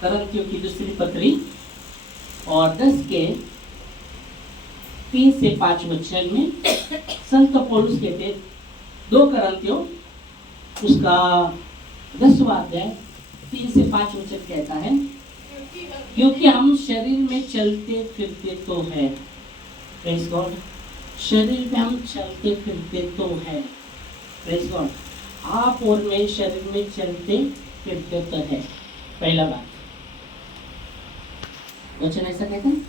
करंथियों की दूसरी पत्री और 10 के 3 से 5 वचन में संत पौलुस कहते 2 करंथियों उसका 10वां अध्याय 3 से 5 वचन कहता है, क्योंकि हम शरीर में चलते फिरते तो है, प्रेज गॉड, शरीर में हम चलते फिरते तो है, प्रेज गॉड, आप और मैं शरीर में चलते फिरते तो है। पहला बात वचन ऐसा कहते हैं।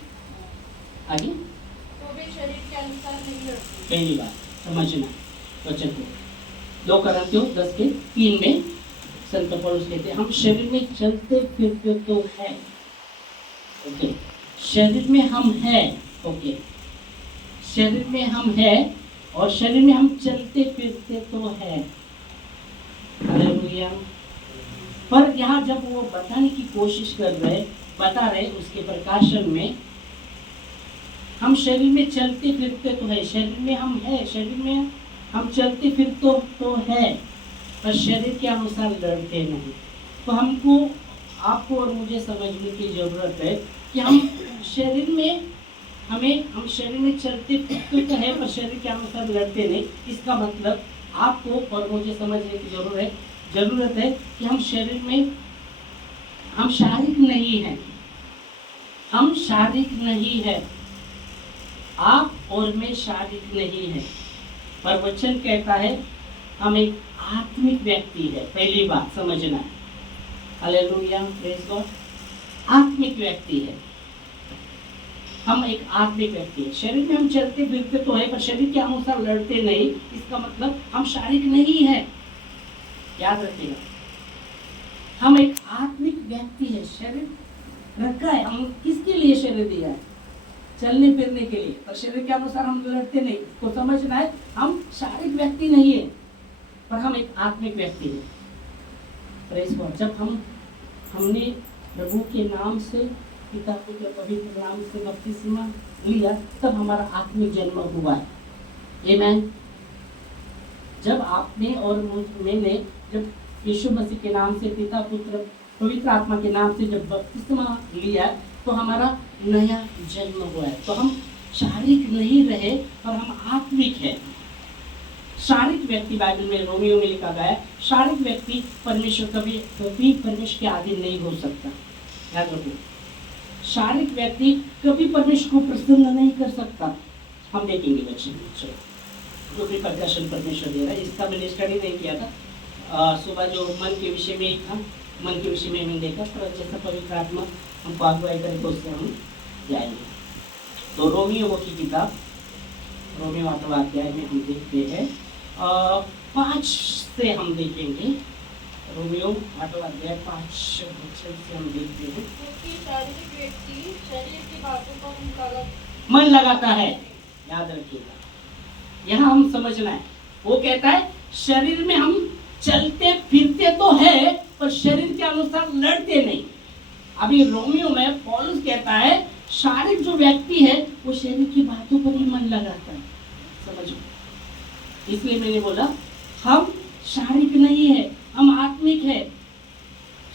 आगे तो भी शरीर के अनुसार नहीं लड़ते। पहली बात समझना वचन को 2 करंथियों 10 के 3 में संत पौलुस कहते हैं हम शरीर में चलते फिरते तो है, ओके, शरीर में हम है, ओके, शरीर में हम है और शरीर में हम चलते फिरते तो है, हालेलुया। पर यहाँ जब वो बताने की कोशिश बता रहे उसके प्रकाशन में हम शरीर में चलते फिरते तो है, शरीर में हम है, शरीर में हम चलते फिरते तो है, पर शरीर के अनुसार लड़ते नहीं। तो हमको आपको और मुझे समझने की जरूरत है कि हम शरीर में हम शरीर में चलते फिरते तो है पर शरीर के अनुसार लड़ते नहीं। इसका मतलब आपको और मुझे समझने की जरूरत है कि हम शरीर में हम शारीरिक नहीं है, हम शारीरिक नहीं है, आप और मैं शारीरिक नहीं है, पर वचन कहता है हम एक आत्मिक व्यक्ति है। पहली बात समझना है, हालेलुया, प्रेज गॉड, आत्मिक व्यक्ति है, हम एक आत्मिक व्यक्ति है। शरीर में हम चलते फिरते तो है पर शरीर के अनुसार लड़ते नहीं। इसका मतलब हम शारीरिक नहीं है, याद रखिएगा, हम एक आत्मिक व्यक्ति है। शरीर रखा है, हम किसके लिए शरीर दिया है? चलने फिरने के लिए, पर शरीर के अनुसार हम लड़ते नहीं। तो समझना है हम शारीरिक व्यक्ति नहीं है पर हम एक आत्मिक व्यक्ति है। प्रेज गॉड, जब हमने प्रभु के नाम से, पिता पुत्र पवित्र नाम से बपतिस्मा लिया तब हमारा आत्मिक जन्म हुआ है। आमेन। जब आपने और मैंने जब यीशु मसीह के नाम से, पिता पुत्र पवित्र आत्मा के नाम से जब बपतिस्मा लिया तो हमारा नया जन्म हुआ है। तो हम शारीरिक नहीं रहे पर हम आत्मिक है। शारीरिक व्यक्ति, बाइबल में रोमियो में लिखा गया है, शारीरिक व्यक्ति परमेश्वर कभी परमेश्वर के अधीन नहीं हो सकता। याद रखो, शारीरिक व्यक्ति कभी परमेश्वर को प्रसन्न नहीं कर सकता। हम देखेंगे बच्चे जो भी प्रकाशन परमेश्वर दे रहा है, इसका मैंने स्टडी नहीं किया था। सुबह जो मन के विषय में था, मन के विषय में मैंने देखा, पर जैसा पवित्र आत्मा हमको अगुवाई करे तो उससे हम जाएंगे। तो रोमियो की किताब, रोमियो 8वां अध्याय में हम देखते हैं 5 से हम देखेंगे। रोमियो 8वां अध्याय 5 वचन से हम देखते हैं, क्योंकि शारीरिक व्यक्ति शरीर की बातों पर मन लगाता है। याद रखिएगा, यहाँ हम समझना है, वो कहता है शरीर में हम चलते फिरते तो है पर शरीर के अनुसार लड़ते नहीं। अभी रोमियो में पौलुस कहता है शारीरिक जो व्यक्ति है वो शरीर की बातों पर ही मन लगाता है। समझो, इसलिए मैंने बोला हम शारीरिक नहीं है, हम आत्मिक है।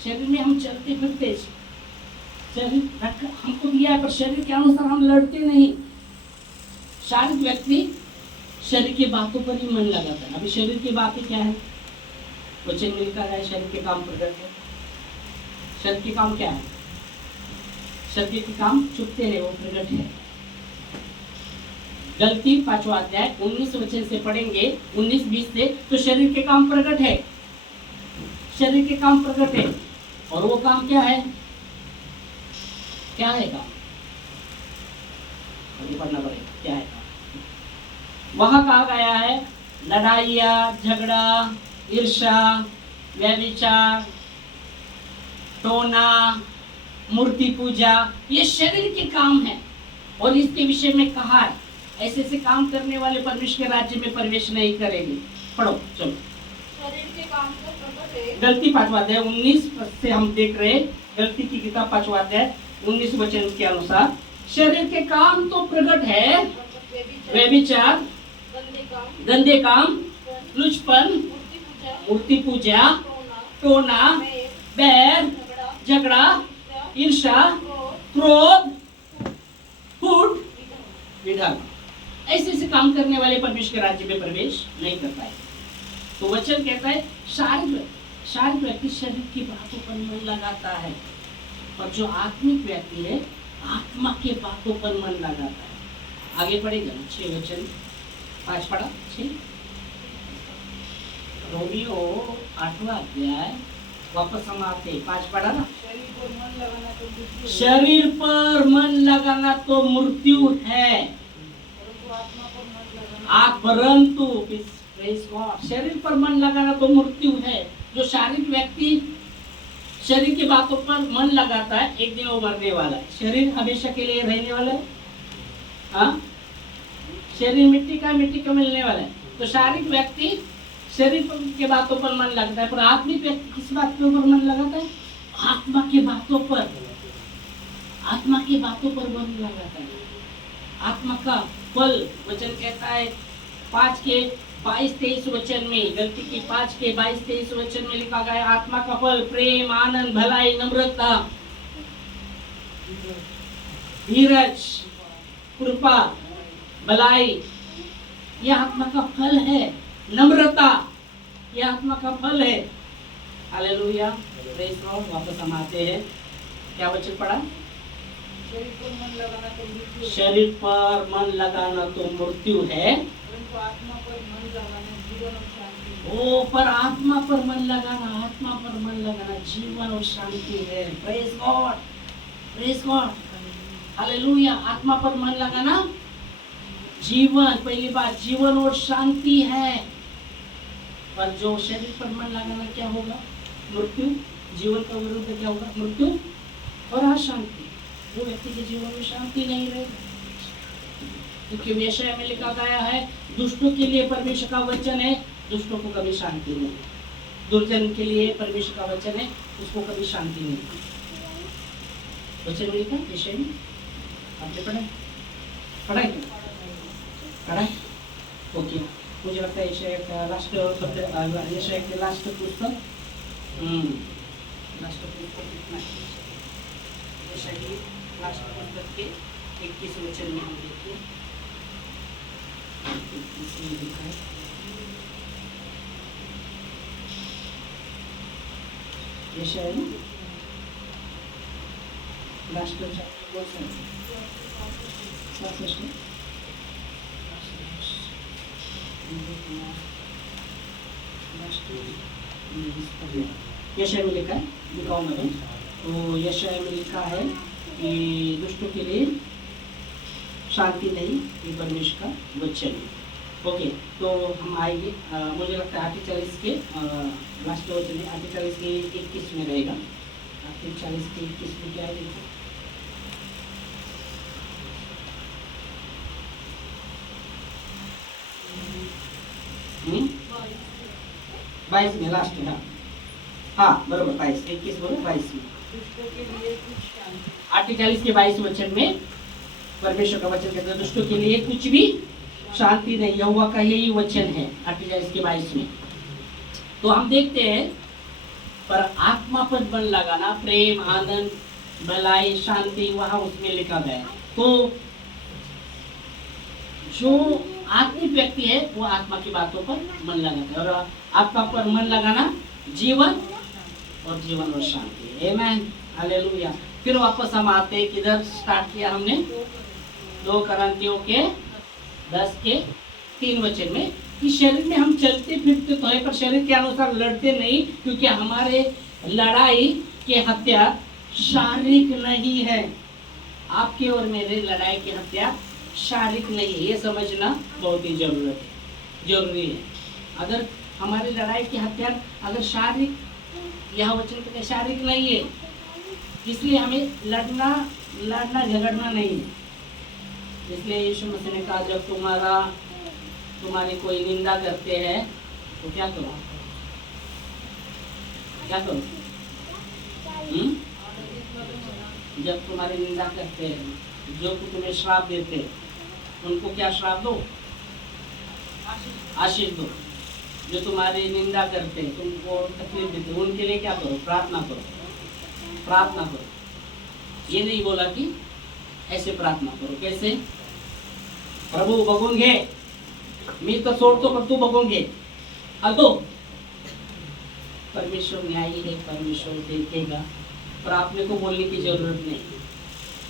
शरीर में हम चलते फिरते, शरीर हमको दिया है पर शरीर के अनुसार हम लड़ते नहीं। शारीरिक व्यक्ति शरीर की बातों पर ही मन लगाता है। अभी शरीर की बातें क्या है? वचन में लिखा है शरीर के काम प्रकट है। शरीर के काम क्या है? शरीर के काम छुपते हैं, वो प्रकट है। गलती 5वां अध्याय 19 वचन से पढ़ेंगे, 19-20 से, तो शरीर के काम प्रकट है, शरीर के काम प्रकट है। और वो काम क्या है? क्या है काम? पढ़ना पड़ेगा, क्या है काम? वहां कहा गया है लड़ाइया, झगड़ा, ईर्ष्या, व्यभिचार, टोना, मूर्ति पूजा, ये शरीर के काम है। और इसके विषय में कहा है ऐसे ऐसे काम करने वाले परमेश्वर के राज्य में प्रवेश नहीं करेंगे। पढ़ो चलो। शरीर के काम को प्रकट है। गलती 5वां अध्याय 19 से हम देख रहे, गलती की किताब 5वां अध्याय 19 वचन के अनुसार शरीर के काम तो प्रकट है, व्यभिचार, गंदे काम, लुचपन, मूर्ति पूजा, टोना, बैर, झगड़ा, ईर्ष्या, क्रोध, फूट, विधान, ऐसे ऐसे काम करने वाले परमेश्वर के राज्य में प्रवेश नहीं कर पाए। तो वचन कहता है शारीरिक व्यक्ति शरीर की बातों पर मन लगाता है, और जो आत्मिक व्यक्ति है आत्मा के बातों पर मन लगाता है। आगे पढ़ेगा 6 वचन 5 पढ़ा 6 रोमियो 8वां अध्याय वापस हम आते 5 पढ़ा ना। शरीर पर मन लगाना तो मृत्यु है, परंतु शरीर पर मन लगाना तो मृत्यु है। जो शारीरिक व्यक्ति शरीर की बातों पर मन लगाता है एक दिन वो मरने वाला है। शरीर हमेशा के लिए रहने वाला है, हाँ? शरीर मिट्टी का मिलने वाला है। तो शारीरिक व्यक्ति शरीर के बातों पर मन लगता है, पर आत्मिक व्यक्ति किस बात के ऊपर मन लगाता है? आत्मा के बातों पर मन लगाता है। आत्मा का फल वचन कहता है 5 के 22-23 वचन में, गलती की 5 के 22-23 वचन में लिखा गया आत्मा का फल प्रेम, आनंद, भलाई, नम्रता, धीरज, कृपा, भलाई, यह आत्मा का फल है। नम्रता, यह आत्मा का फल है। Hallelujah, praise God. वापस हम आते हैं, क्या वचन पढ़ा? शरीर पर मन लगाना तो मृत्यु है, पर आत्मा पर मन लगाना जीवन और शांति है। Praise God, hallelujah. आत्मा पर मन लगाना जीवन, पहली बात जीवन और शांति है। पर जो शरीर पर मन लगाना क्या होगा? मृत्यु। जीवन का विरुद्ध क्या होगा? मृत्यु और अशांति। वो व्यक्ति के जीवन में शांति नहीं रहेगी, क्योंकि यशाया में लिखा गया है दुष्टों के लिए परमेश्वर का वचन है, दुष्टों को कभी शांति नहीं। दुर्जन के लिए परमेश्वर का वचन है, उसको कभी शांति नहीं। वचन में लिखा यशाया में, आपने पढ़ा ओके। मुझे लगता है यशाया का लास्ट पुस्तक लास्ट पुस्तक के 21 वचन में हम देखिए, 21 में लिखा है यशाया लास्ट यशाया में लिखा है, लिखाओ मैंने। तो यशाया में लिखा है कि दुष्टों के लिए शांति नहीं, ये परमेश्वर का वचन है। ओके, तो हम आएंगे, मुझे लगता है 48 के लास्ट वचन है, 48 के 21 में रहेगा। 48 के 21 में क्या है? 22 में लास्ट है, हाँ बरोबर 22, 21 बोलो 22 में। 48 के 22 वचन में परमेश्वर का वचन कहता है दुष्टों के लिए कुछ भी शांति नहीं, यहोवा का यही वचन है 48 के 22 में। तो हम देखते हैं, पर आत्मा पर मन लगाना, प्रेम, आनंद, भलाई, शांति, वहां उसमें लिखा गया। तो जो आत्मिक व्यक्ति है वो आत्मा की बातों पर मन लगाता है, और आत्मा पर मन लगाना जीवन और शांति। आमीन, हालेलुया। फिर वापस हम आते हैं, किधर स्टार्ट किया हमने? 2 कोरिन्थियों के 10 के 3 वचन में, कि शरीर में हम चलते फिरते तो है, पर शरीर के अनुसार लड़ते नहीं, क्योंकि हमारे लड़ाई के हथियार शारीरिक नहीं है। आपके और मेरे लड़ाई के हथियार शारीरिक नहीं है, ये समझना बहुत ही जरूरी है। अगर हमारी लड़ाई के हथियार अगर शारीरिक, यह वचन तो शारीरिक नहीं है, इसलिए हमें लड़ना झगड़ना नहीं है। इसलिए यीशु मसीह ने कहा जब तुम्हारी कोई निंदा करते हैं तो क्या करो? जब तुम्हारी निंदा करते हैं, जो तुम्हें श्राप देते हैं, उनको क्या श्राप दो? आशीष दो। जो तुम्हारी निंदा करते हैं, तुमको तकलीफ देते हैं, उनके लिए क्या करो? प्रार्थना करो, प्रार्थना करो। ये नहीं बोला कि ऐसे प्रार्थना करो। कैसे? प्रभु बघून घे, मी तो सोडतो पण तू बघून घे। अगो परमेश्वर न्यायी है, परमेश्वर देखेगा, पर आपने को बोलने की जरूरत नहीं।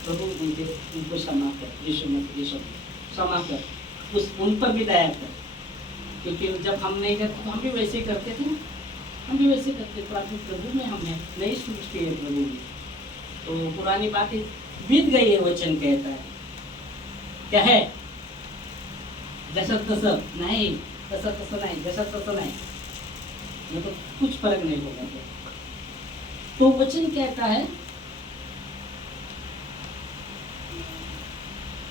प्रभु उनको क्षमा कर, यीशु मसीह क्षमा कर, उन पर भी दया कर। क्योंकि जब हम नहीं करते तो हम भी वैसे करते थे ना, हम भी वैसे करते। प्रभु में हम है, नई सृष्टि है प्रभु में। तो पुरानी बातें बीत गई है, वचन कहता है। क्या है? जसं तसं नहीं, तसं तसं नहीं, जसं तसं नहीं, मतलब कुछ फर्क नहीं होगा। तो वचन कहता है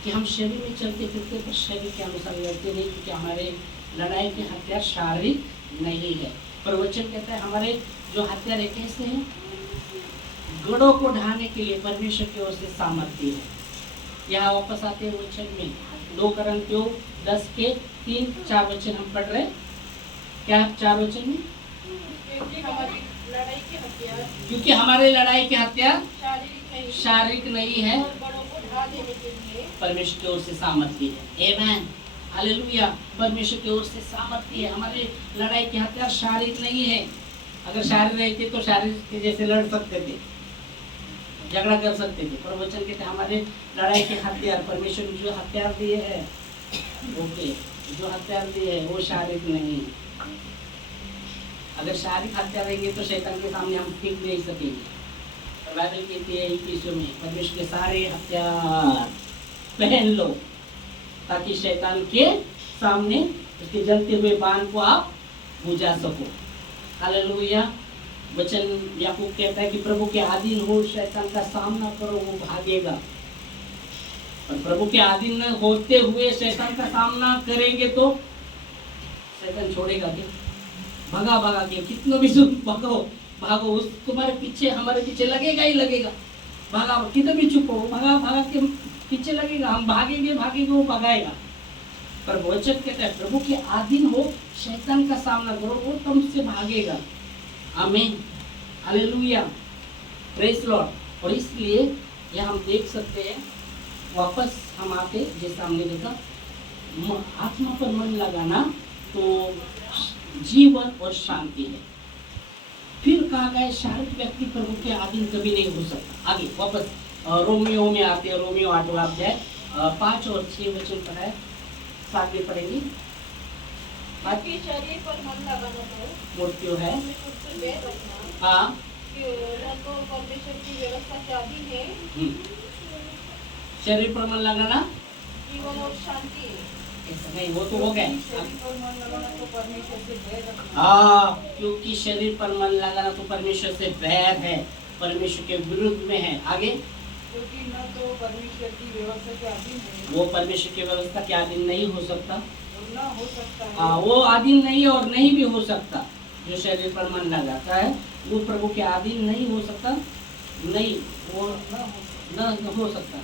कि हम शरीर में चलते फिरते पर शरीर के अनुसार लड़ते नहीं, क्योंकि हमारे लड़ाई के हथियार शारीरिक नहीं है। पर वचन कहता है हमारे जो हथियार है कैसे हैं? गढ़ों को ढाने के लिए परमेश्वर की ओर से सामर्थ्य है। यहाँ वापस आते हैं वचन में, 2 Corinthiयों 10 के 3-4 वचन हम पढ़ रहे हैं। क्या 4 वचन में? क्योंकि हमारी लड़ाई के हथियार, क्योंकि हमारे लड़ाई के हथियार शारीरिक नहीं है, और बड़ों को ढा देने के लिए परमेश्वर की ओर से सामर्थ्य है। आमेन, हालेलुया। परमेश्वर की ओर से सामर्थ्य है। हमारे लड़ाई के हथियार शारीरिक नहीं है। अगर शारीरिक रहते तो शारीरिक के जैसे लड़ सकते थे, झगड़ा कर सकते थे। पर वचन कहते हैं हमारे लड़ाई के हथियार, परमेश्वर ने जो हथियार दिए हैं, ओके, जो हथियार दिए हैं वो शारीरिक नहीं है। अगर शारीरिक हथियार रहेंगे तो शैतान के सामने हम टिक नहीं सकेंगे। बाइबल कहती है इफिसियों में, परमेश्वर के सारे हथियार पहन लो ताकि शैतान के सामने उसके जलते हुए बाण को आप बुझा सको। हालेलुया। वचन याकूब कहता है कि प्रभु के अधीन हो, शैतान का सामना करो, वो भागेगा। और प्रभु के अधीन होते हुए शैतान का सामना करेंगे तो शैतान छोड़ेगा क्या? भगा भगा के कितना भी भागो भागो, उस तुम्हारे पीछे हमारे पीछे लगेगा ही लगेगा। भागा कितना भी चुप हो, भगा भगा के पीछे लगेगा। हम भागेंगे भागेंगे, वो भगाएगा। पर वचन कहता है प्रभु के अधीन हो, शैतान का सामना करो, वो तुमसे भागेगा। आमीन, हालेलुया, प्रेज लॉर्ड। और इसलिए यह हम देख सकते हैं, वापस हम आते जैसे हमने देखा, आत्मा पर मन लगाना तो जीवन और शांति है। फिर कहा गया शारीरिक व्यक्ति प्रभु के अधीन कभी नहीं हो सकता। आगे वापस रोमियो में आते हैं, रोमियो 8वां अध्याय 5 और 6 वचन पढ़ा है, साथ में पढ़ेंगे। बाकी शरीर पर मन लगाना तो मृत्यु है, हाँ, तो परमेश्वर की व्यवस्था के अधीन है। शरीर पर मन लगाना जीवन और शांति है। ऐसा नहीं, वो तो हो गया। शरीर पर मन लगाना तो परमेश्वर से बैर रखना। हाँ, क्योंकि शरीर पर मन लगाना तो परमेश्वर से बैर है, परमेश्वर के विरुद्ध में है। आगे, क्योंकि न तो परमेश्वर की व्यवस्था के अधीन है, वो परमेश्वर की व्यवस्था के अधीन नहीं हो सकता, और न हो सकता है। हाँ, वो अधीन नहीं है और नहीं भी हो सकता। जो शरीर पर मन लगाता है वो प्रभु के अधीन नहीं हो सकता, नहीं, वो न हो सकता,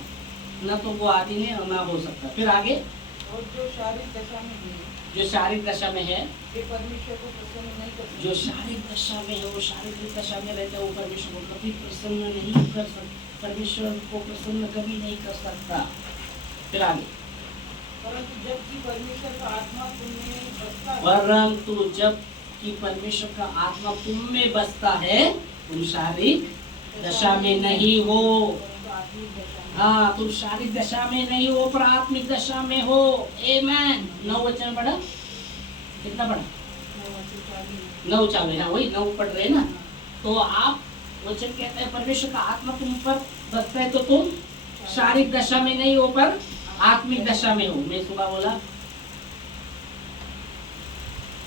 न तो वो अधीन है और ना हो सकता। फिर आगे, और जो शारीरिक दशा में है, जो शारीरिक दशा में है, वे परमेश्वर को प्रसन्न नहीं कर सकते। जो शारीरिक दशा में है, वो शारीरिक दशा में रहता है, वो परमेश्वर को कभी प्रसन्न नहीं कर सकता, परमेश्वर को प्रसन्न कभी नहीं कर सकता। फिर आगे, परंतु जब कि परमेश्वर का आत्मा तुम में बसता है, परंतु जब कि परमेश्वर का आत्मा तुम में बसता है, तुम शारीरिक दशा में नहीं हो। आत्मिक दशा में, हाँ, तुम शारीरिक दशा में नहीं हो पर आत्मिक दशा में हो। आमेन। 9 वचन पढ़ा, कितना पढ़ा? 9 चालू है, वही 9 पढ़ रहे ना। तो आप वचन कहते हैं परमेश्वर का आत्मा तुम पर बसता है तो तुम शारीरिक दशा में नहीं हो पर आत्मिक दशा में हो। मैं सुबह बोला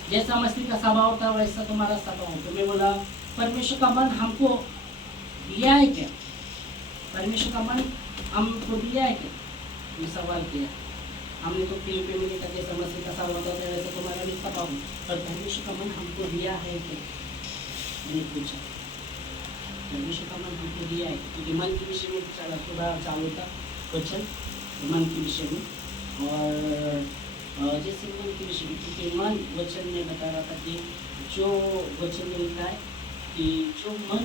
जैसा मसीह का स्वभाव था वैसा तुम्हारा स्वभाव। तो मैं बोला परमेश्वर का मन हमको दिया है क्या? परमेश्वर का मन हमको दिया है क्या? ये सवाल किया हमने। तो फिलिपियों में लिखा जैसा मसीह का स्वभाव था वैसा तुम्हारा भी स्वभाव, पर परमेश्वर का मन हमको दिया है क्या? मैंने पूछा, परमेश्वर का मन हमको दिया है क्योंकि मन के विषय में सुबह चालू था क्वेश्चन, मन के विषय में। और जैसे मन के विषय में, क्योंकि मन वचन में बता रहा था कि जो वचन में लिखा है कि जो मन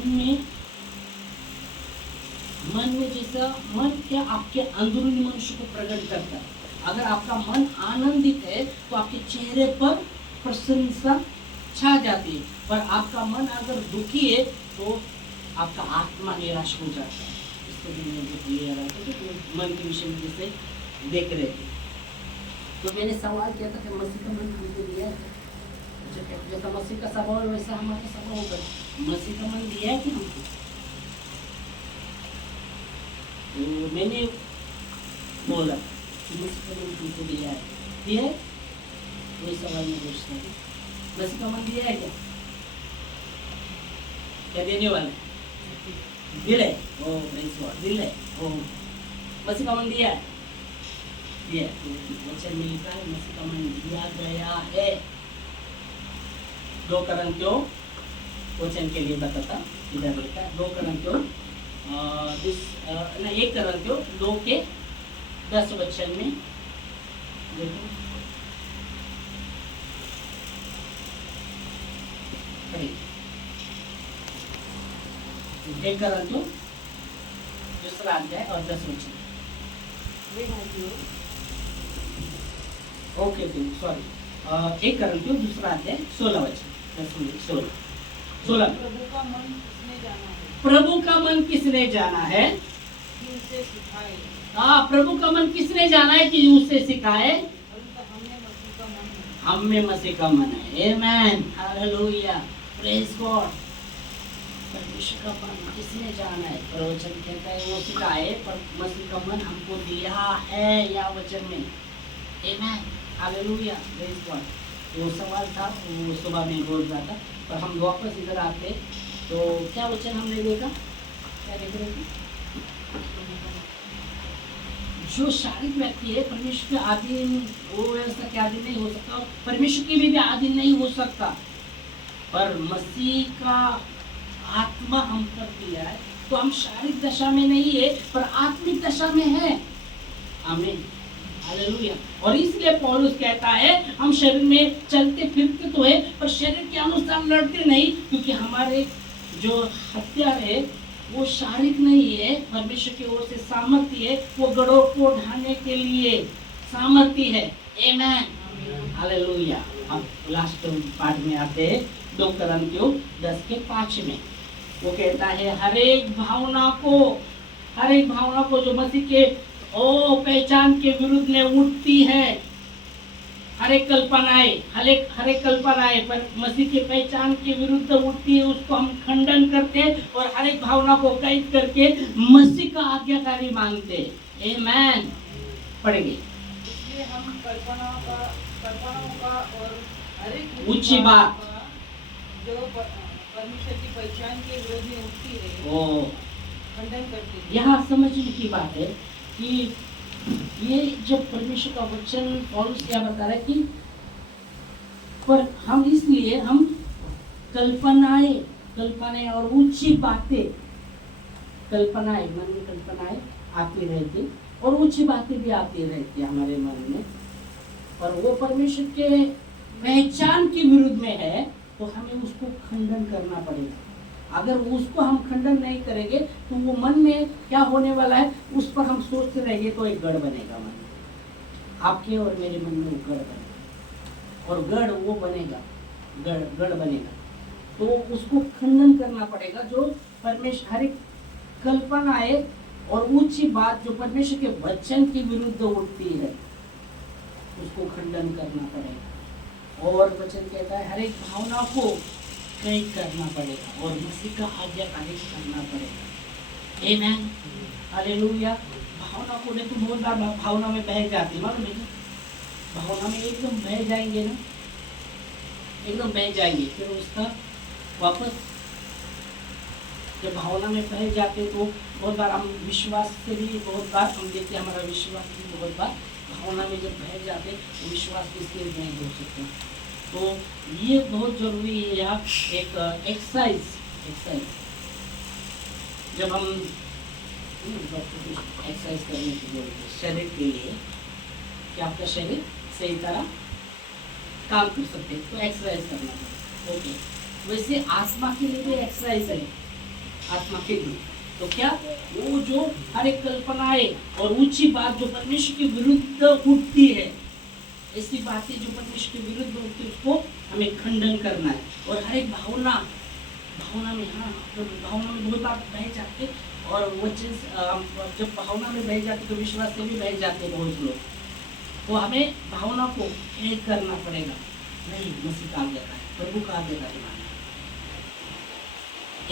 में जैसा मन क्या आपके अंदरूनी मनुष्य को प्रकट करता है। अगर आपका मन आनंदित है तो आपके चेहरे पर प्रसन्नता छा जाती है, पर आपका मन अगर दुखी है तो आपका आत्मा निराश हो जाता है। इसको भी मैंने क्लियर रहा था तो मन के विषय में जैसे देख रहे थे, तो मैंने सवाल किया था कि मसीह का मन हमको दिया है, जैसा मसीह का स्वभाव है वैसा हमारा स्वभाव होगा। मसीह का मन दिया है कि हमको? तो मैंने बोला कि मसीह का मन हमको दिया है, वही सवाल मैं पूछता हूँ, मसीह का मन दिया है क्या देने वाला है? दिल है, ओ दिल है, ओ मसीह का मन दिया है, वचन में लिखा है मसीह का मन दिया गया है। 2 Corinthiयों वचन के लिए बताता, इधर लिखा है 2 Corinthiयों 1 Corinthiयों 2 के 10 वचन में देखो, 1 Corinthiयों 2 अध्याय और 10 वचन। ओके सॉरी, 1 Corinthiयों 2 अध्याय 16 वचन, 16। प्रभु का मन किसने जाना है? हाँ, प्रभु का मन किसने जाना है कि उससे सिखाए? हम में मसीह का मन है। आमेन, हालेलुया, प्रेज गॉड। परमेश्वर का मन किसने जाना है? प्रवचन कहता है वो सिखाए, पर मसीह का मन हमको दिया है या वचन में। आमेन, हालेलुया, प्रेज गॉड। वो सवाल था, वो सुबह में बोल रहा था, पर हम वापस इधर आते तो क्या वचन हमने देखा, क्या देख रहे थे? जो शारीरिक व्यक्ति है परमेश्वर के अधीन, वो व्यवस्था के अधीन नहीं हो सकता, परमेश्वर की भी अधीन नहीं हो सकता। पर मसीह का आत्मा हम कर दिया है तो हम शारीरिक दशा में नहीं है पर आत्मिक दशा में है। आमीन, हालेलुया। और इसलिए पौलुस कहता है हम शरीर में चलते फिरते तो है पर शरीर के अनुसार लड़ते नहीं, क्योंकि हमारे जो हथियार है वो शारीरिक नहीं है, परमेश्वर की ओर से सामर्थ्य है, वो गढ़ों को ढाने के लिए सामर्थ्य है। आमेन, हालेलुया। अब लास्ट पार्ट में आते हैं 2 Corinthiयों 10 के 5 में। वो कहता है हर एक भावना को जो मसीह के पहचान के विरुद्ध में उठती है, हर एक कल्पनाएं पर मसीह के पहचान के विरुद्ध उठती है, उसको हम खंडन करते हैं और हर एक भावना को कैद करके मसीह का आज्ञाकारी मानते हैं। आमेन, पढ़ेंगे। इसलिए हम कल्पनाओं का और हर एक ऊंची बात जो परमेश्वर की पहचान के विरोध में उठती है वो खंडन करते हैं। यहाँ समझने की बात है कि ये जब परमेश्वर का वचन पौलुस क्या बता रहा है कि पर हम इसलिए हम कल्पनाएं और ऊंची बातें, कल्पनाएं मन में कल्पनाएं आती रहती और ऊंची बातें भी आती रहती हमारे मन में, पर वो परमेश्वर के पहचान के विरुद्ध में है तो हमें उसको खंडन करना पड़ेगा। अगर उसको हम खंडन नहीं करेंगे तो वो मन में क्या होने वाला है उस पर हम सोचते रहेंगे तो एक गढ़ बनेगा मन में, आपके और मेरे मन में वो गढ़ बनेगा और गढ़ वो बनेगा, गढ़ बनेगा तो उसको खंडन करना पड़ेगा। जो परमेश्वर हर एक कल्पना है और ऊंची बात जो परमेश्वर के वचन के विरुद्ध उठती है उसको खंडन करना पड़ेगा। और वचन कहता है हर एक भावना को कैद करना पड़ेगा और मसीह का आज्ञाकारी करना पड़ेगा। आमेन, हालेलुया। भावना को नहीं तो बहुत बार भावना में बह जाती, मालूम है, भावना में एकदम बह जाएंगे ना, एकदम बह जाएंगे, फिर उसका वापस जब भावना में बह जाते तो बहुत बार हम विश्वास से भी बहुत बार हम देखते हमारा विश्वास भी बहुत बार भावना में जब बह जाते तो विश्वास भी स्थिर नहीं हो सकता। तो ये बहुत जरूरी है यार, एक एक्सरसाइज जब हम एक्सरसाइज करने की जरूरत है शरीर के लिए कि आपका शरीर सही तरह काम कर सकते हैं। तो एक्सरसाइज करना है। ओके, वैसे आत्मा के लिए भी एक्सरसाइज है, आत्मा के लिए। तो क्या वो जो हर एक कल्पनाएं और ऊंची बात जो परमेश्वर के विरुद्ध उठती है, ऐसी बातें जो परमेश्वर के विरुद्ध उठती है, उसको हमें खंडन करना है। और हर एक भावना में, हाँ, भावना में बहुत बात बह जाते, और वो चीज़ जब भावना में बह जाती तो विश्वास से भी बह जाते बहुत लोग। तो हमें भावना को भेद करना पड़ेगा। नहीं, मसीह का आज्ञा है, प्रभु का आज्ञा है।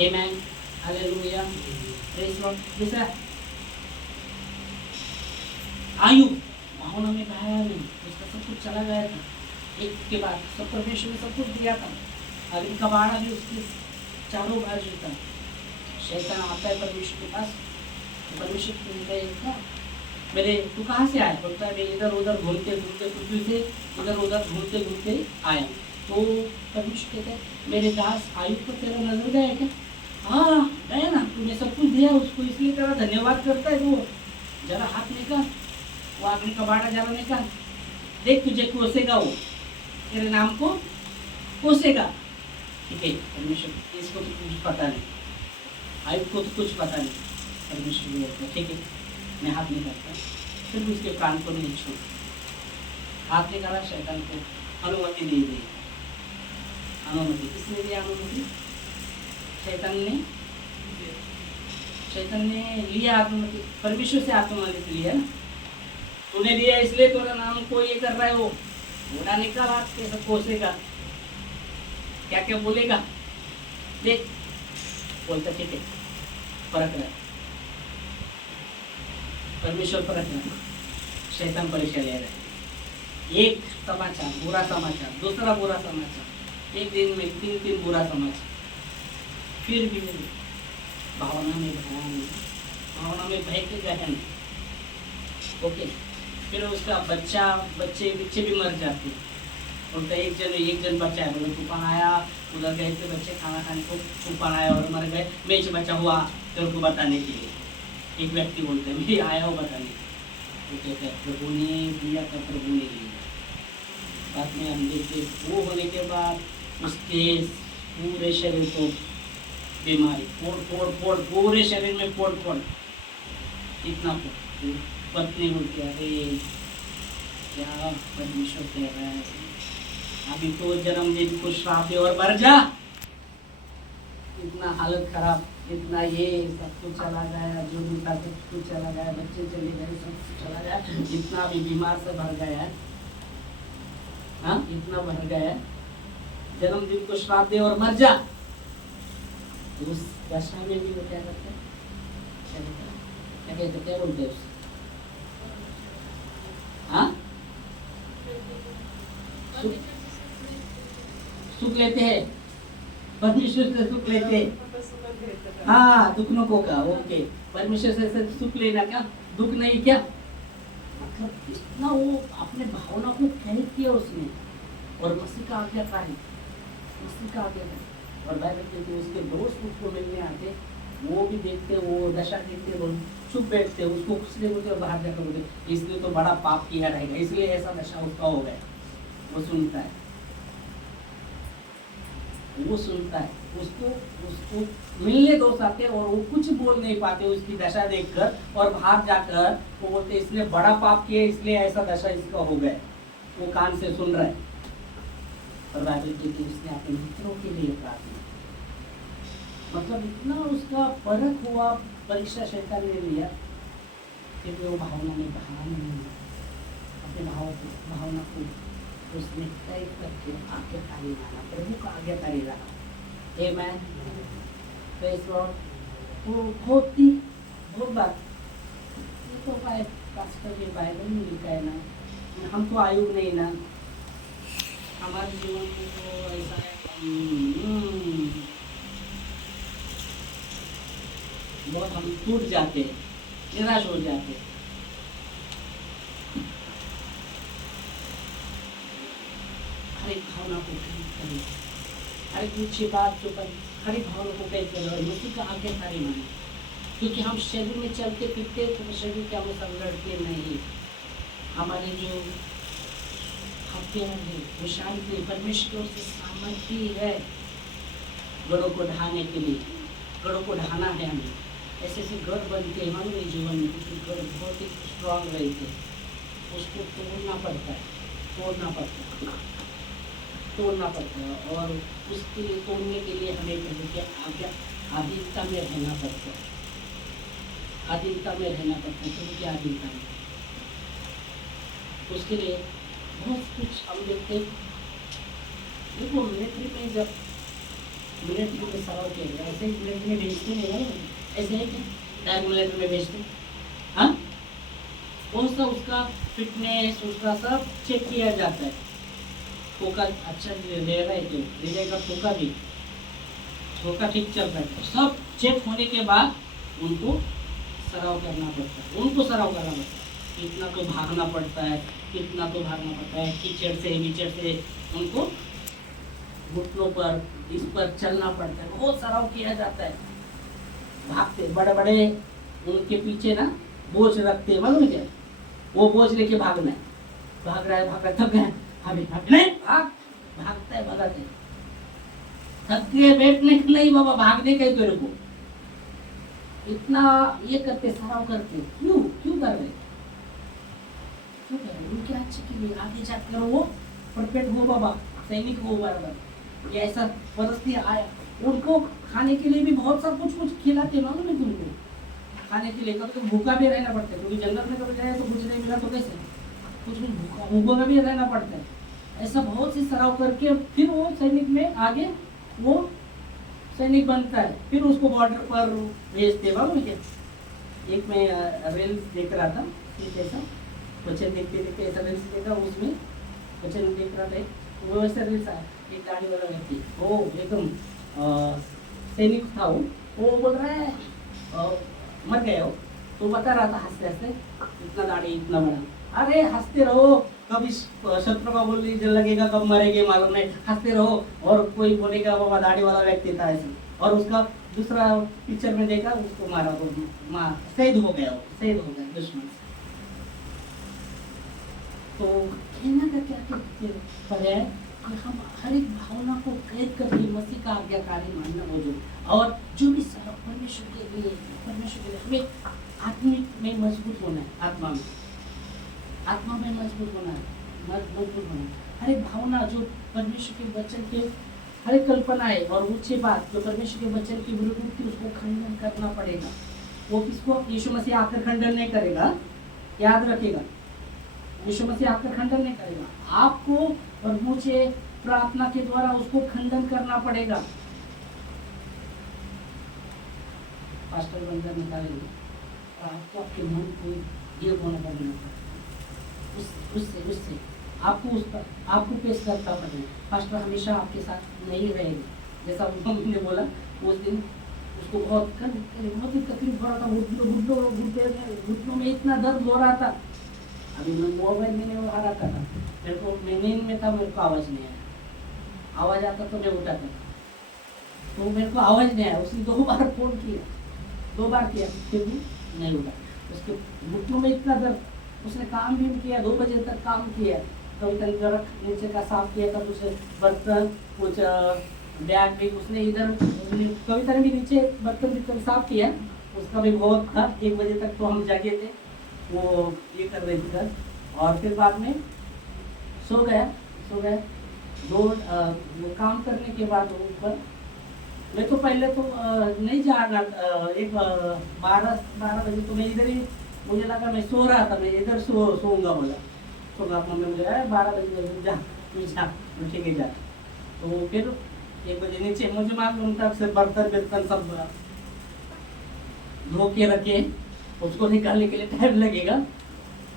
आमेन, हालेलुया, प्रेज़ लॉर्ड। जैसा आयु भावना में बहाया नहीं, उसका सब कुछ चला गया था, एक के बाद सब परमेश्वर ने सब कुछ दिया था। अभी कबाड़ा भी उसके चारों बाजू था। शैतान आता है परमेश्वर के पास, परमेश्वर कहता है मेरे तू कहाँ से आया? बोलता है मैं इधर उधर घूमते घूमते पृथ्वी से इधर उधर घूमते घूमते आया। तो परमेश्वर कहता है मेरे दास आयु को तेरा नजर गया क्या? हाँ गया ना, तूने सब कुछ दिया उसको, इसलिए तेरा धन्यवाद करता है। वो जरा हाथ निकाल, वो आदमी कबाड़ा जरा निकाल, देख तुझे कोसेगा, वो तेरे नाम को कोसेगा। ठीक है, परमेश्वर इसको तो कुछ पता नहीं, आयु को तो कुछ पता नहीं। परमेश्वर बोलता है ठीक है, मैं हाथ निकालता, फिर भी उसके प्राण को नहीं छू। हाथ निकाला, शैतान को अनुमति नहीं दी। अनुमति किसने दिया? अनुमति शैतान ने लिया अनुमति, परमेश्वर से अनुमति लिया ना। तूने लिया इसलिए तेरा नाम को ये कर रहा है। वो घोड़ा निकाल, हाथ कैसा कोसेगा, क्या क्या बोलेगा देख। बोलता ठीक है, परख रहा है परमेश्वर, परख रहा है। शैतान परीक्षा ले रहा है। एक समाचार बुरा समाचार, दूसरा बुरा समाचार, एक दिन में 3 बुरा समाचार। फिर भी भावना में भया नहीं, भावना में भय के गहन। ओके, फिर उसका बच्चे भी मर जाते। उनका एक जन बच्चा है, बोले तूफान आया, उधर गए थे बच्चे खाना खाने को, तूफान आया और मर गए। मैं बचा हुआ तेरे को बताने के लिए। एक व्यक्ति बोलते हैं मैं आया हूँ बताने, तो कहते हैं प्रभु ने दिया था, प्रभु ने लिया। बाद में हम देखते वो होने के बाद उसके पूरे शरीर को बीमारी, फोड़ पूरे शरीर में फोड़ इतना फोड़। पत्नी बोलती है अरे क्या परमेश्वर कह रहा है, अभी तो जन्मदिन को श्राप दे और मर जा। इतना हालत खराब, इतना ये सब कुछ चला गया, जो भी था सब कुछ चला गया, बच्चे चले गए, सब कुछ चला गया, इतना भी बीमार से भर गया है। हाँ, इतना भर गया है, जन्मदिन को श्राप दे और मर जा। उस दशा में भी वो क्या करते हैं, क्या बोलते हैं? हाँ, सुख लेते हैं, परमेश्वर से सुख लेते हैं। हाँ, दुख न को का, ओके, परमेश्वर से सुख लेना क्या, दुख नहीं क्या, मतलब इतना वो अपने भावना को खरीद किया उसने। और मसीह का आज्ञाकारी, मसीह का आज्ञाकारी। और बाइबल कहती है उसके दोस्त उसको मिलने आते, वो भी देखते, वो दशा देखते, वो चुप बैठते, उसको कुछ नहीं बोलते और बाहर जाकर बोलते इसने तो बड़ा पाप किया रहेगा, इसलिए ऐसा दशा उसका हो गया। वो सुनता है, वो सुनता है, उसको मिलने दोस्त आते और वो कुछ बोल नहीं पाते उसकी दशा देखकर, और बाहर जाकर वो बोलते इसने बड़ा पाप किया इसलिए ऐसा दशा इसका हो गया। वो कान से सुन रहा है। और बाइबल कहती है उसने अपने मित्रों के लिए प्रार्थना, मतलब इतना उसका परख हुआ, परीक्षा शैतान ने लिया, फिर भी वो भावना में बहा नहीं, अपने भावना को उसने तय करके आज्ञाकारी माना, प्रभु का आज्ञाकारी रहा। आमेन, प्रेज़ लॉर्ड। वो बहुत बात ये तो पास्टर के बाइबल में लिखा है ना, हम तो आयु नहीं ना, हमारे जीवन में तो ऐसा है, बहुत हम टूट जाते, निराश हो जाते। हर एक भावना को खरीद करें, हर एक ऊंची बात के ऊपर हर एक भावना को कैद करें और मसीह का आज्ञाकारी माने। क्योंकि हम शरीर में चलते फिरते तो शरीर के अनुसार लड़ते नहीं। हमारे जो आपके अंदर वो शांति परमेश्वर की ओर से सामर्थ्य है घरों को ढाने के लिए। घरों को ढाना है हमें। ऐसे ऐसे घर बनते हैं हमारे जीवन में, कुछ घर बहुत ही स्ट्रांग रहते हैं, उसको तोड़ना पड़ता है, तोड़ना पड़ता है, तोड़ना पड़ता है। और उसके लिए तोड़ने के लिए हमें पहले क्या आज्ञा आधीनता में रहना पड़ता है, आधीनता में रहना पड़ता है। क्योंकि आधीनता में उसके लिए बहुत कुछ हम देखते। देखो मिलिट्री में जब मिलिट्री में सवाल किया गया, ऐसे मिलिट्री में भेजते नहीं ना, ऐसे है कि डायरेक्ट मिलिट्री में भेजते। हाँ, कौन सा उसका फिटनेस उसका सब चेक किया जाता है। ठोका अच्छा ले रहा है तो ले जाएगा, ठोका भी ठोका ठीक चल रहा है, सब चेक होने के बाद उनको सराव करना पड़ता है, उनको सराव करना पड़ता है। कितना तो भागना पड़ता है, कितना तो भागना पड़ता है, कीचड़ से कीचड़ से उनको घुटनों पर इस पर चलना पड़ता है, बहुत सराव किया जाता है। भागते बड़े बड़े उनके पीछे ना बोझ रखते हैं, मालूम है क्या? वो बोझ लेके भागना है, भाग रहा है थक गए, अभी नहीं भाग, भागता है भगाते, थक गए बैठने के नहीं बाबा, भागने का ही तेरे को इतना ये करते, सराव करते। क्यों क्यों कर रहे, क्यों कर रहे? उनके अच्छे के लिए आगे जाकर वो परफेक्ट हो बाबा, सैनिक हो बराबर। ये ऐसा परिस्थिति आया, उनको खाने के लिए भी बहुत सा कुछ कुछ खिलाते, मालूम है तुमको? खाने के लिए कभी तो भूखा भी रहना पड़ता है, क्योंकि जंगल में कभी जाए तो कुछ नहीं मिला तो कैसे, कुछ भी भूखा भी रहना पड़ता है। ऐसा बहुत सी सराव करके फिर वो सैनिक में आगे वो सैनिक बनता है, फिर उसको बॉर्डर पर भेजते। मालूम क्या? एक मैं रील्स देख रहा था, एक ऐसा क्वेश्चन देखते देखते ऐसा रील्स देखा, उसमें क्वेश्चन देख रहा था, वो ऐसा रील्स आया, एक गाड़ी वाला व्यक्ति वो एकदम सैनिक था, वो बोल रहा है मर गए हो, तो बता रहा था हंसते हंसते, इतना दाढ़ी इतना बड़ा, अरे हंसते रहो, कभी शत्रु का गोली लगेगा, कब मरेंगे मालूम नहीं, हंसते रहो। और कोई बोलेगा बाबा दाढ़ी वाला व्यक्ति था ऐसे, और उसका दूसरा पिक्चर में देखा, उसको मारा, वो शहीद हो गया, शहीद हो गया दुश्मन से। तो कहना का क्या पर है कि हम हर एक भावना को कैद करके मसीह का आज्ञाकारी मानना हो जो, और जो भी परमेश्वर के लिए हमें आत्मिक में मजबूत होना है, आत्मा में मजबूत होना है, मजबूत होना है। हर एक भावना जो परमेश्वर के वचन के, हर एक कल्पना है और ऊंची बात जो परमेश्वर के वचन की विरुद्ध थी, उसको खंडन करना पड़ेगा। वो किसको? यीशु मसीह आकर खंडन नहीं करेगा, याद रखेगा, यीशु मसीह आकर खंडन नहीं करेगा, आपको और मुझे प्रार्थना के द्वारा उसको खंडन करना पड़ेगा। पास्टर बनकर निकालेंगे, आपको आपके मन को ये होना पड़ेगा, उससे आपको पेश करता पड़ेगा। पास्टर हमेशा आपके साथ नहीं रहेगा, जैसा उन्होंने बोला उस दिन, उसको बहुत ही तकलीफ हो रहा था, घुटनों में इतना दर्द हो रहा था। अभी मैं मोबाइल में नहीं आ रहा था, मेरे को मैं नींद में था, मेरे को आवाज़ नहीं आया, आवाज़ आता तो मैं उठाता था, तो मेरे को आवाज़ नहीं आया। उसने 2 बार फोन किया, 2 बार किया, फिर भी नहीं उठा। उसके घुटनों में इतना दर्द, उसने काम भी किया, 2 बजे तक काम किया, कभी तक नीचे का साफ किया था, कुछ बर्तन कुछ बैग भी उसने इधर कभी तरह भी नीचे बर्तन साफ किया, उसका भी बहुत था। 1 बजे तक तो हम जागे थे, वो ये कर रहे थे घर, और फिर बाद में सो गया। 2 वो काम करने के बाद ऊपर, मैं तो पहले तो नहीं जा रहा, 12 बजे तो मैं इधर ही, मुझे लगा मैं सो रहा था, मैं इधर सोऊंगा बोला, सोगा मम्मी मुझे 12 बजे जा, तू जा, उठे के जा। तो फिर 1 बजे नीचे, मुझे मालूम था से बर्तन सब धो के रखे, उसको निकालने के लिए टाइम लगेगा।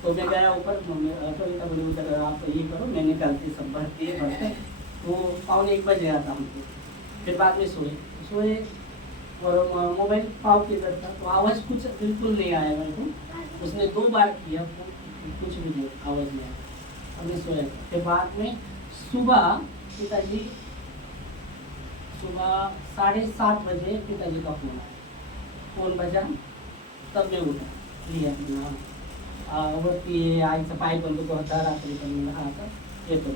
तो मैं गया ऊपर, कविता बोली उधर आप ये करो, मैं निकालती सब भरती है बर्तन। तो 1:15 बजे आता हमको, फिर बाद में सोए और मोबाइल पाव के इधर था, तो आवाज़ कुछ बिल्कुल नहीं आया मेरे को। उसने 2 बार किया, कुछ भी नहीं, आवाज़ नहीं आया, हमने सोया। फिर बाद में सुबह पिताजी, सुबह 7:30 बजे पिताजी का फ़ोन आया, फ़ोन बजा, तब मैं उठा लिया, वरती आईचं पाय बंद होता, रात्री पण राहता, ये तो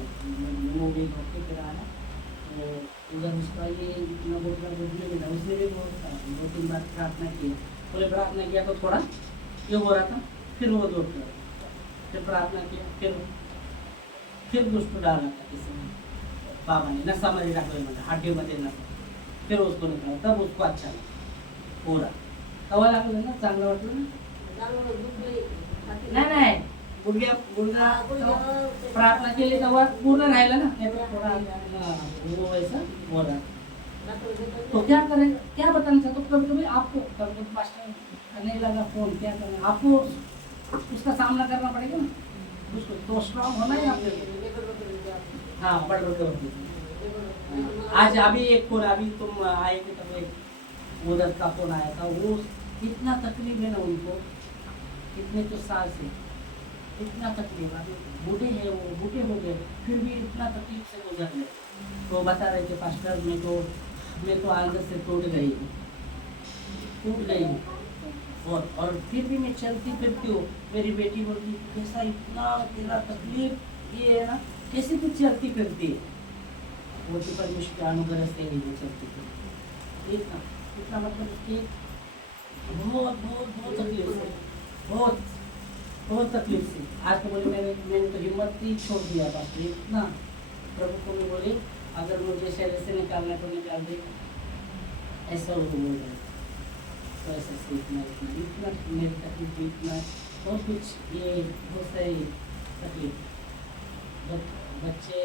वो भी धोखे पे रहा है, तो उधर उसका ये इतना बोल कर बुझने मिला, उसने भी बहुत 2-3 बार प्रार्थना की, बोले प्रार्थना किया तो थोड़ा ये हो रहा था, फिर वो दौड़ कर फिर प्रार्थना किया, फिर उसको डाला था किसी ने, बाबा ने नशा मध्ये टाकलं म्हणजे हड्डीमध्ये नशा, फिर उसको निकाला, तब उसको अच्छा लगा पूरा, तवा लागलं ना, चांगलं वाटलं ना, नाही नाही गुडघ्या गुडघा प्रार्थना केली तेव्हा पूर्ण राहिलं ना, नाही तर थोडा वो वैसा हो रहा, तो क्या करें, क्या बताना चाहते हो, कभी कभी आपको कभी पास्टर करने लगा फोन, क्या करना आपको उसका सामना करना पड़ेगा ना, उसको तो स्ट्रांग होना है आपको, हाँ बड़बड़ कर आज अभी एक फोन, अभी तुम आए थे तब एक उधर का फोन आया था, वो इतना तकलीफ है ना उनको, इतने तो साल से इतना तकलीफ, अभी बूढ़े हैं वो, बूढ़े हो गए फिर भी इतना तकलीफ से गुजर रहे, तो बता रहे थे पास्टर मैं तो अंदर से टूट गई हूँ, और फिर भी मैं चलती फिरती हूँ, मेरी बेटी बोलती कैसा इतना तेरा तकलीफ ये है ना, कैसे तू चलती फिरती है, वो तो परमेश्वर के अनुग्रह से ही वो चलती फिरती, इतना मतलब उसकी बहुत बहुत बहुत तकलीफ से, बहुत बहुत तकलीफ से, आज तो बोले मैंने तो हिम्मत ही छोड़ दिया, बाप रे इतना, प्रभु को मैं बोले अगर मुझे शरीर से निकालना तो निकाल दे, ऐसा वो बोल रहे, तो ऐसा सीखना इतना मेरी तकलीफ इतना और कुछ ये बहुत सारी तकलीफ, बच्चे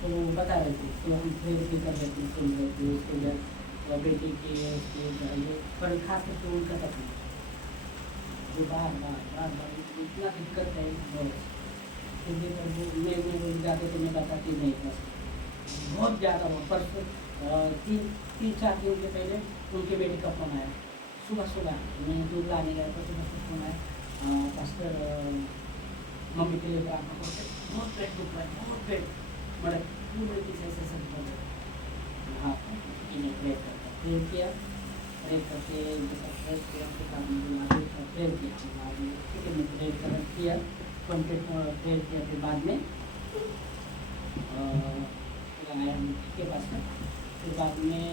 तो बता रहे थे, तो हम प्रेयर भी कर रहे थे, सुन रहे थे उसके घर बेटी के उसके ये, पर खास करके उनका तकलीफ जो बार इतना दिक्कत है, फिर भी प्रभु मैं जाते तो मैं बताती नहीं था, बहुत ज़्यादा वो परसों 3-4 दिन के पहले उनके बेटे का फोन आया, सुबह मैं दूध लाने गया था, सुबह से फोन आया, पास्टर मम्मी के लिए प्रार्थना करते, बहुत पेट दुख रहा है, बहुत पेट बड़ा पूरे पीछे से सब कर, हाँ इन्हें प्रेयर किया, प्रेयर करके प्रेयर किया, प्रेयर किया, कंप्लीट प्रेयर किया, फिर बाद में आया के पास में, फिर बाद में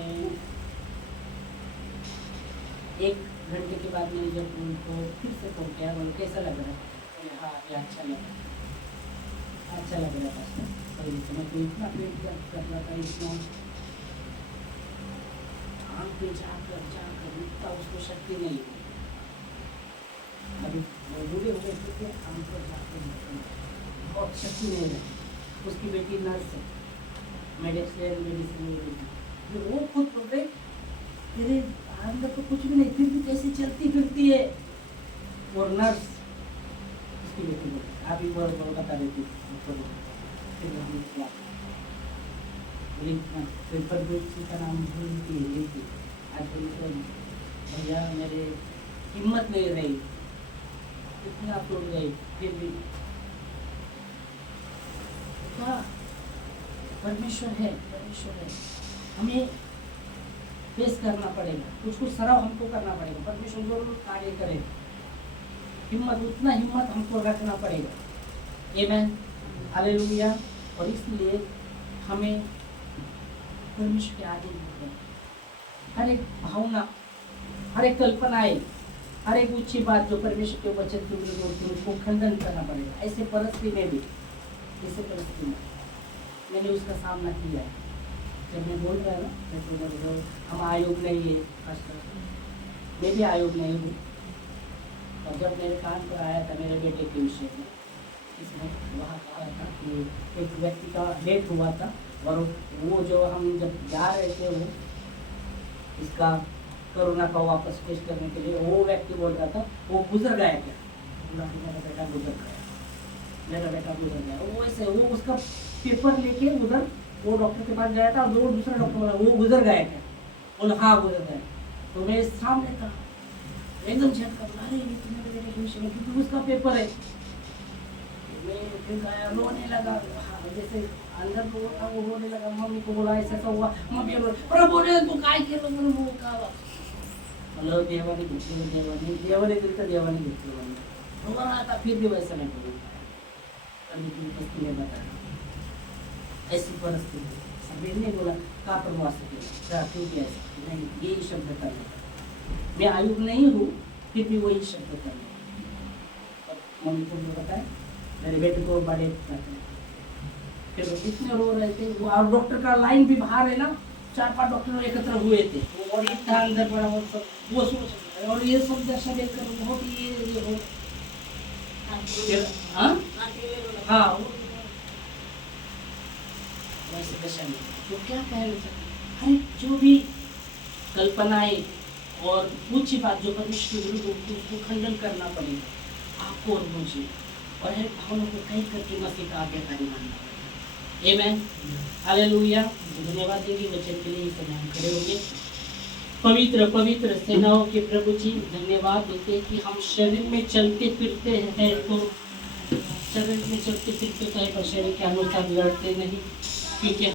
1 घंटे के बाद मैंने जब उनको फिर से फोन किया, बोले कैसा लग रहा है, हाँ ये अच्छा लग रहा है पास्टर, पहले समय तो इतना पेट दर्द कर रहा था, इतना आँख पे जाकर उठता उसको शक्ति नहीं, अभी बूढ़े हो गए थे, आँख पर जाकर बहुत शक्ति नहीं रही, उसकी बेटी नर्स है, मेडिसिन वो खुद बोल रहे तेरे अंदर तो कुछ भी नहीं, फिर भी कैसे चलती फिरती है, और नर्स उसकी बेटी बोल अभी वो बता रही थी, पेपर का नाम थी, आज भैया मेरे हिम्मत नहीं रही, इतना टूट गई, फिर भी परमेश्वर है, हमें फेस करना पड़ेगा, कुछ सराव हमको करना पड़ेगा, परमेश्वर जरूर कार्य करेगा, उतना हिम्मत हमको रखना पड़ेगा, आमेन, हालेलुया। और इसलिए हमें परमेश्वर के आगे हर एक भावना, हर एक कल्पनाएं, हर एक ऊंची बात जो परमेश्वर के वचन के विरुद्ध होती है उसको खंडन करना पड़ेगा, ऐसे परिस्थिति में भी, मैंने उसका सामना किया है, जब मैं बोल रहा हूँ ना हम आयोग नहीं है, मैं भी आयोग नहीं हूँ, और जब मेरे कान पर आया था मेरे बेटे के विषय में, इसमें वहाँ कहा था कि एक व्यक्ति का डेथ हुआ था, और वो जो हम जब जा रहे थे वो इसका कोरोना का वापस टेस्ट करने के लिए, वो व्यक्ति बोल रहा था वो गुजर गया क्या, मेरा बेटा गुजर गया, वो ऐसे वो उसका पेपर लेके उधर वो डॉक्टर के पास गया था, और वो दूसरा डॉक्टर बोला वो गुजर गया क्या, बोला हाँ गुजर गया, तो मैं सामने था एकदम झटका, अरे ये तो मेरे बेटे के विषय में, क्योंकि उसका पेपर है, मैं फिर गया रोने लगा, जैसे अंदर तो था वो रोने लगा, मम्मी को बोला ऐसा हुआ, मम्मी प्रभु ने तू काय केलं म्हणून वो का मला देवाने घेतलं, देवाने दिलं तर देवाने घेतलं, आता फिर भी वैसा नहीं बोलूँ, अभी की उपस्थिति में बता रहा हूँ। ऐसी परिस्थिति सबीर ने बोला का प्रवास क्या क्योंकि ऐसा नहीं, यही शब्द करना। मैं आयुक्त नहीं हूँ फिर भी वही शब्द करना। मम्मी को बताया, मेरे बेटे को बड़े फिर वो इतने रो रहे थे वो, और डॉक्टर का लाइन भी बाहर है ना, 4-5 डॉक्टर एकत्र हुए थे और इतना अंदर पड़ा वो सब, वो सोच रहे हैं। और ये सब दशा देखकर बहुत ये हो फिर हाँ वैसे दशा में तो क्या कहना चाहते, अरे जो भी कल्पनाएं और ऊंची बात जो परमेश्वर के विरुद्ध उसको खंडन करना पड़ेगा आपको और मुझे, और हर भावना को कहीं करके मसीह का आज्ञाकारी मानना पड़ेगा। आमेन, हालेलुया। धन्यवाद देंगे वचन के लिए, समय हम खड़े होंगे। पवित्र पवित्र सेनाओं के प्रभु जी धन्यवाद देते हैं कि हम शरीर में चलते फिरते हैं तो शरीर में चलते फिरते तो है पर शरीर के अनुसार लड़ते नहीं, क्योंकि